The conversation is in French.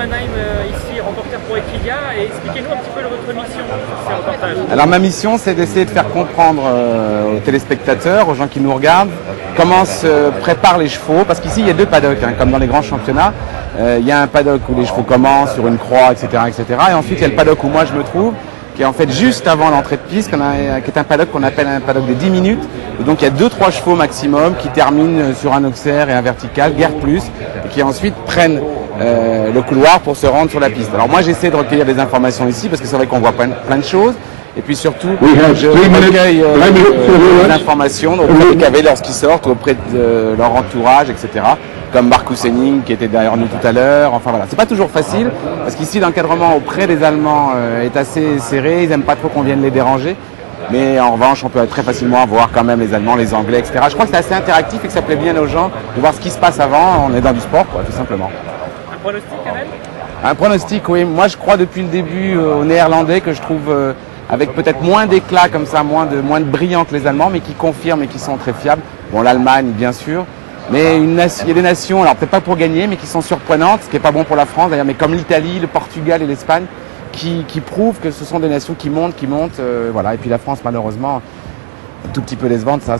Mannheim, ici, reporter pour Equidia, et expliquez-nous un petit peu votre mission sur ces reportages. Alors ma mission, c'est d'essayer de faire comprendre aux téléspectateurs, aux gens qui nous regardent, comment se préparent les chevaux, parce qu'ici il y a deux paddocks, hein, comme dans les grands championnats. Il y a un paddock où les chevaux commencent sur une croix, etc., etc. Et ensuite il y a le paddock où moi je me trouve, qui est en fait juste avant l'entrée de piste, qui est un paddock qu'on appelle un paddock de 10 minutes. Et donc il y a 2-3 chevaux maximum qui terminent sur un auxerre et un vertical, guère plus, et qui ensuite prennent le couloir pour se rendre sur la piste. Alors moi j'essaie de recueillir des informations ici, parce que c'est vrai qu'on voit plein de choses. Et puis surtout, je recueille des informations auprès des cavés lorsqu'ils sortent, auprès de leur entourage, etc. Comme Markus Henning qui était derrière nous tout à l'heure. Enfin voilà, c'est pas toujours facile, parce qu'ici l'encadrement auprès des Allemands est assez serré, ils n'aiment pas trop qu'on vienne les déranger. Mais en revanche, on peut très facilement voir quand même les Allemands, les Anglais, etc. Je crois que c'est assez interactif et que ça plaît bien aux gens de voir ce qui se passe avant. On est dans du sport, quoi, tout simplement. Un pronostic quand même? Un pronostic, oui. Moi, je crois depuis le début aux Néerlandais que je trouve avec peut-être moins d'éclat comme ça, moins de brillants que les Allemands, mais qui confirment et qui sont très fiables. Bon, l'Allemagne, bien sûr. Mais il y a des nations, alors peut-être pas pour gagner, mais qui sont surprenantes, ce qui n'est pas bon pour la France d'ailleurs, mais comme l'Italie, le Portugal et l'Espagne, qui prouvent que ce sont des nations qui montent, voilà. Et puis la France, malheureusement, un tout petit peu décevante, ça